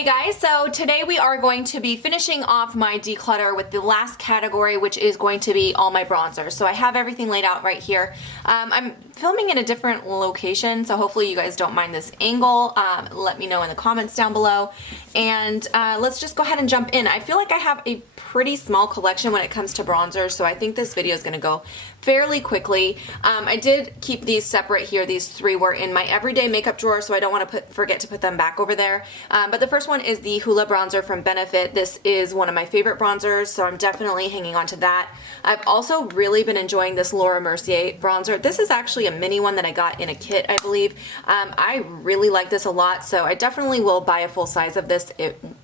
Hey guys, so today we are going to be finishing off my declutter with the last category, which is going to be all my bronzers. So I have everything laid out right here. I'm filming in a different location, so hopefully you guys don't mind this angle. Let me know in the comments down below. And let's just go ahead and jump in. I feel like I have a pretty small collection when it comes to bronzers, so I think this video is going to go fairly quickly. I did keep these separate here. These three were in my everyday makeup drawer, so I don't want to forget to put them back over there. But the first one is the Hoola bronzer from Benefit. This is one of my favorite bronzers, so I'm definitely hanging on to that. I've also really been enjoying this Laura Mercier bronzer. This is actually a mini one that I got in a kit, I believe. I really like this a lot, so I definitely will buy a full size of this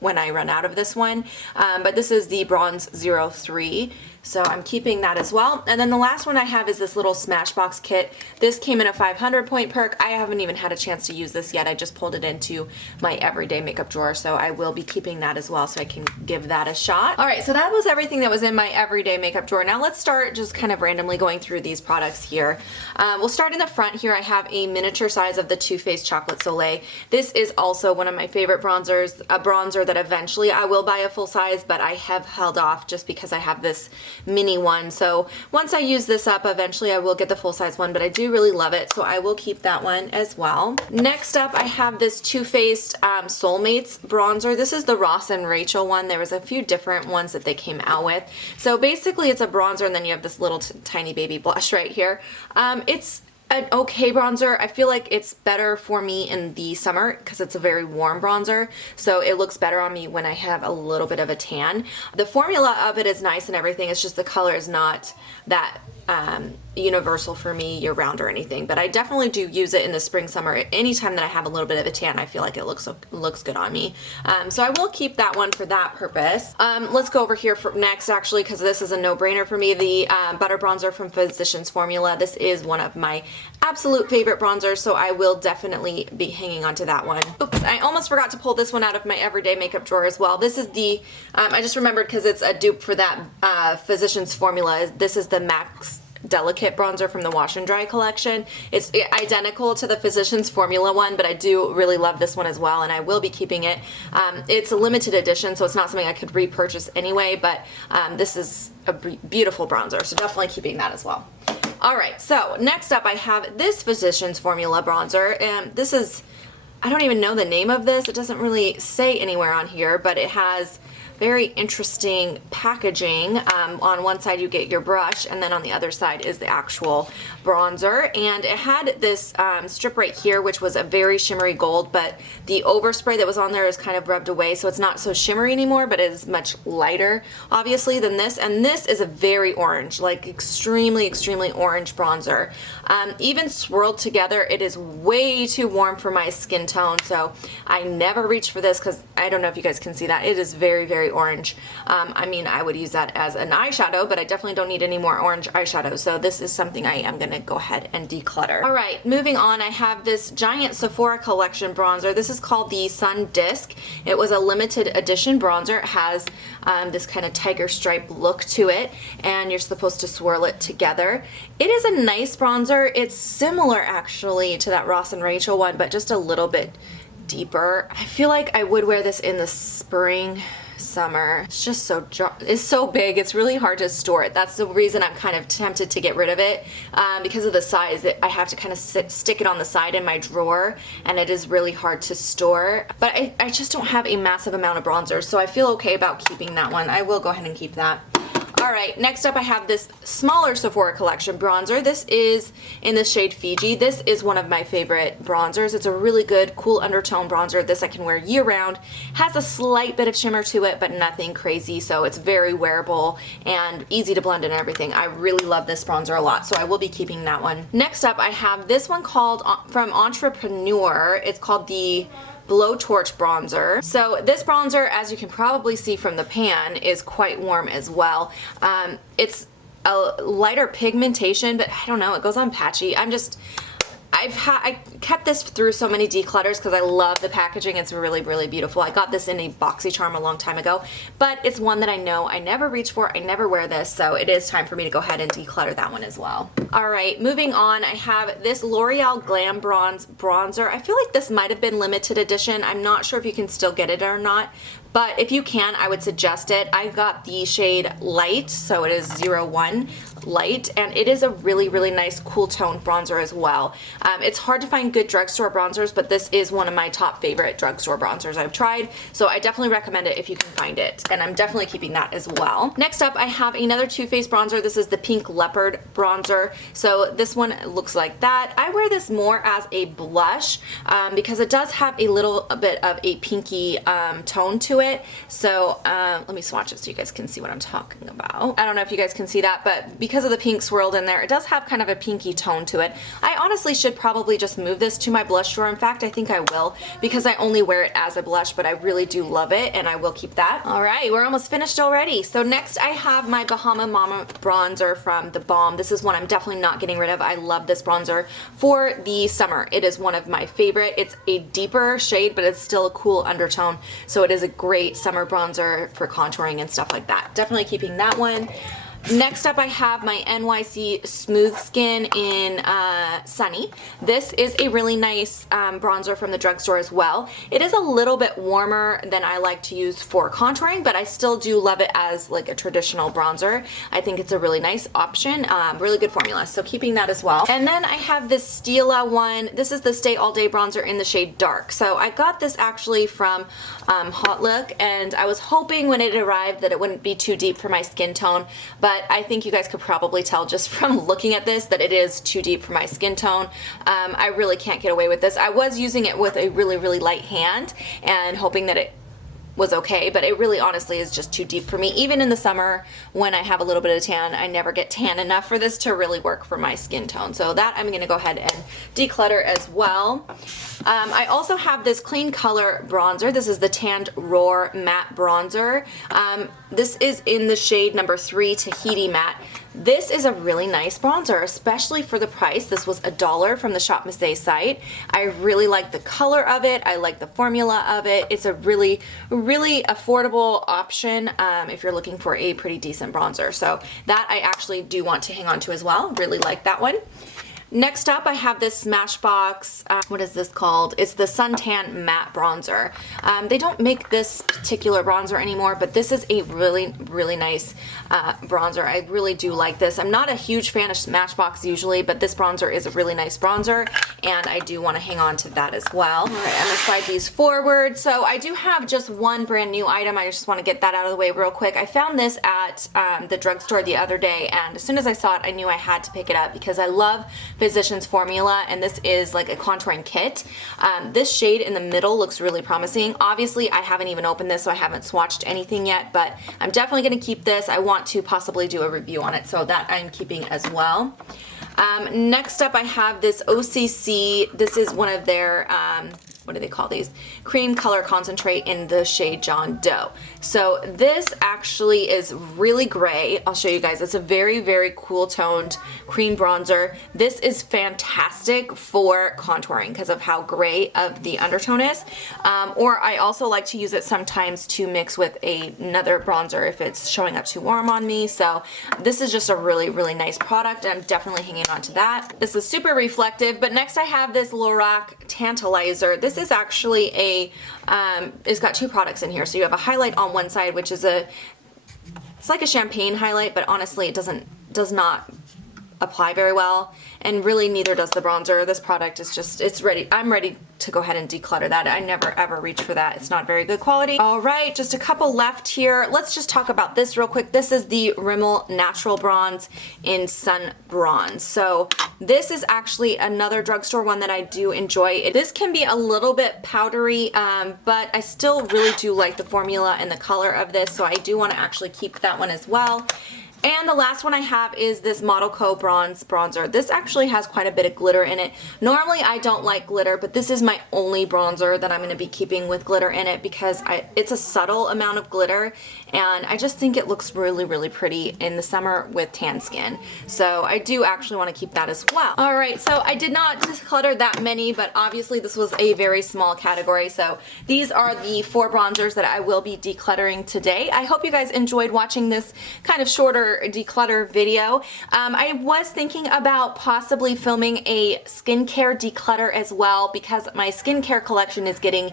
when I run out of this one. But this is the Bronze 03. So I'm keeping that as well. And then the last one I have is this little Smashbox kit. This came in a 500 point perk. I haven't even had a chance to use this yet. I just pulled it into my everyday makeup drawer, so I will be keeping that as well so I can give that a shot. Alright, so that was everything that was in my everyday makeup drawer. Now let's start just kind of randomly going through these products here. We'll start in the front here. I have a miniature size of the Too Faced Chocolate Soleil. This is also one of my favorite bronzers, a bronzer that eventually I will buy a full size, but I have held off just because I have this mini one. So once I use this up, eventually I will get the full size one, but I do really love it, so I will keep that one as well. Next up, I have this Too Faced Soulmates bronzer. This is the Ross and Rachel one. There was a few different ones that they came out with. So basically it's a bronzer and then you have this little tiny baby blush right here. It's an okay bronzer. I feel like it's better for me in the summer because it's a very warm bronzer, so it looks better on me when I have a little bit of a tan. The formula of it is nice and everything, it's just the color is not that universal for me year round or anything, but I definitely do use it in the spring, summer. Anytime that I have a little bit of a tan, I feel like it looks good on me. So I will keep that one for that purpose. Let's go over here for next, actually, because this is a no-brainer for me. The Butter Bronzer from Physicians Formula. This is one of my absolute favorite bronzers, so I will definitely be hanging on to that one. Oops, I almost forgot to pull this one out of my everyday makeup drawer as well. This is the, I just remembered because it's a dupe for that Physicians Formula. This is the Max Delicate bronzer from the Wash and Dry collection. It's identical to the Physicians Formula one, but I do really love this one as well, and I will be keeping it. It's a limited edition, so it's not something I could repurchase anyway, but this is a beautiful bronzer, so definitely keeping that as well. Alright, so next up I have this Physicians Formula bronzer, and this is, I don't even know the name of this. It doesn't really say anywhere on here, but it has very interesting packaging. On one side you get your brush, and then on the other side is the actual bronzer, and it had this strip right here which was a very shimmery gold, but the overspray that was on there is kind of rubbed away, so it's not so shimmery anymore, but it is much lighter obviously than this, and this is a very orange, like extremely orange bronzer. Even swirled together, it is way too warm for my skin tone, so I never reach for this because I don't know if you guys can see that. It is very orange. I mean, I would use that as an eyeshadow, but I definitely don't need any more orange eyeshadow, so this is something I am going to go ahead and declutter. Alright, moving on, I have this giant Sephora collection bronzer. This is called the Sun Disc. It was a limited edition bronzer. It has this kind of tiger stripe look to it, and you're supposed to swirl it together. It is a nice bronzer. It's similar actually to that Ross and Rachel one, but just a little bit deeper. I feel like I would wear this in the spring, summer. It's just it's so big, it's really hard to store it. That's the reason I'm kind of tempted to get rid of it, because of the size. I have to kind of stick it on the side in my drawer, and it is really hard to store. But I just don't have a massive amount of bronzers, so I feel okay about keeping that one. I will go ahead and keep that. Alright, next up I have this smaller Sephora collection bronzer. This is in the shade Fiji. This is one of my favorite bronzers. It's a really good, cool undertone bronzer. This I can wear year round. Has a slight bit of shimmer to it, but nothing crazy, so it's very wearable and easy to blend in and everything. I really love this bronzer a lot, so I will be keeping that one. Next up I have this one called, from Entrepreneur. It's called the Blowtorch bronzer. So this bronzer, as you can probably see from the pan, is quite warm as well. It's a lighter pigmentation, but I don't know, it goes on patchy. I I kept this through so many declutters because I love the packaging. It's really, really beautiful. I got this in a BoxyCharm a long time ago, but it's one that I know I never reach for. I never wear this, so it is time for me to go ahead and declutter that one as well. All right, moving on, I have this L'Oreal Glam Bronze bronzer. I feel like this might have been limited edition. I'm not sure if you can still get it or not, but if you can, I would suggest it. I got the shade Light, so it is 01 Light, and it is a really, really nice cool tone bronzer as well. It's hard to find good drugstore bronzers, but this is one of my top favorite drugstore bronzers I've tried, so I definitely recommend it if you can find it, and I'm definitely keeping that as well. Next up, I have another Too Faced bronzer. This is the Pink Leopard bronzer, so this one looks like that. I wear this more as a blush because it does have a little bit of a pinky tone to it. So let me swatch it so you guys can see what I'm talking about. I don't know if you guys can see that, but because of the pink swirled in there, it does have kind of a pinky tone to it. I honestly should probably just move this to my blush drawer. In fact, I think I will, because I only wear it as a blush, but I really do love it, and I will keep that. All right, we're almost finished already. So next I have my Bahama Mama bronzer from The Balm. This is one I'm definitely not getting rid of. I love this bronzer for the summer. It is one of my favorite. It's a deeper shade, but it's still a cool undertone, so it is a great summer bronzer for contouring and stuff like that. Definitely keeping that one. Next up, I have my NYC Smooth Skin in Sunny. This is a really nice bronzer from the drugstore as well. It is a little bit warmer than I like to use for contouring, but I still do love it as like a traditional bronzer. I think it's a really nice option, really good formula, so keeping that as well. And then I have this Stila one. This is the Stay All Day bronzer in the shade Dark. So I got this actually from hautelook, and I was hoping when it arrived that it wouldn't be too deep for my skin tone, but I think you guys could probably tell just from looking at this that it is too deep for my skin tone. I really can't get away with this. I was using it with a really, really light hand and hoping that it was okay, but it really honestly is just too deep for me. Even in the summer when I have a little bit of tan, I never get tan enough for this to really work for my skin tone. So that I'm going to go ahead and declutter as well. I also have this Clean Color bronzer. This is the Tanned Roar Matte Bronzer. This is in the shade number 3 Tahiti Matte. This is a really nice bronzer, especially for the price. This was $1 from the Shop Misé site. I really like the color of it. I like the formula of it. It's a really, really affordable option if you're looking for a pretty decent bronzer. So that I actually do want to hang on to as well. Really like that one. Next up, I have this Smashbox, what is this called? It's the Suntan Matte Bronzer. They don't make this particular bronzer anymore, but this is a really, really nice bronzer. I really do like this. I'm not a huge fan of Smashbox usually, but this bronzer is a really nice bronzer, and I do want to hang on to that as well. All right, I'm going to slide these forward. So I do have just one brand new item. I just want to get that out of the way real quick. I found this at the drugstore the other day, and as soon as I saw it, I knew I had to pick it up because I love Physicians Formula, and this is like a contouring kit. This shade in the middle looks really promising. Obviously, I haven't even opened this, so I haven't swatched anything yet, but I'm definitely going to keep this. I want to possibly do a review on it, so that I'm keeping as well. Next up, I have this OCC. This is one of their, what do they call these? Cream Color Concentrate in the shade John Doe. So this actually is really gray. I'll show you guys. It's a very, very cool toned cream bronzer. This is fantastic for contouring because of how gray of the undertone is. Or I also like to use it sometimes to mix with another bronzer if it's showing up too warm on me. So this is just a really, really nice product, and I'm definitely hanging on to that. This is super reflective, but next I have this Lorac Tantalizer. This is actually a, it's got two products in here. So you have a highlight on one side, which is it's like a champagne highlight, but honestly it does not apply very well, and really neither does the bronzer. This product is just, it's ready. I'm ready to go ahead and declutter that. I never ever reach for that. It's not very good quality. All right, just a couple left here. Let's just talk about this real quick. This is the Rimmel Natural Bronze in Sun Bronze. So this is actually another drugstore one that I do enjoy. This can be a little bit powdery, but I still really do like the formula and the color of this, so I do want to actually keep that one as well. And the last one I have is this Model Co Bronze Bronzer. This actually has quite a bit of glitter in it. Normally I don't like glitter, but this is my only bronzer that I'm going to be keeping with glitter in it because it's a subtle amount of glitter and I just think it looks really, really pretty in the summer with tan skin. So I do actually want to keep that as well. Alright, so I did not declutter that many, but obviously this was a very small category. So these are the 4 bronzers that I will be decluttering today. I hope you guys enjoyed watching this kind of shorter declutter video. I was thinking about possibly filming a skincare declutter as well because my skincare collection is getting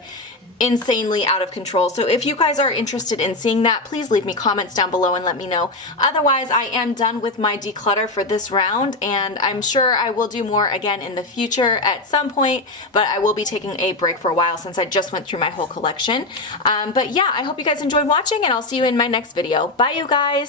insanely out of control. So if you guys are interested in seeing that, please leave me comments down below and let me know. Otherwise, I am done with my declutter for this round, and I'm sure I will do more again in the future at some point, but I will be taking a break for a while since I just went through my whole collection. But yeah, I hope you guys enjoyed watching, and I'll see you in my next video. Bye, you guys!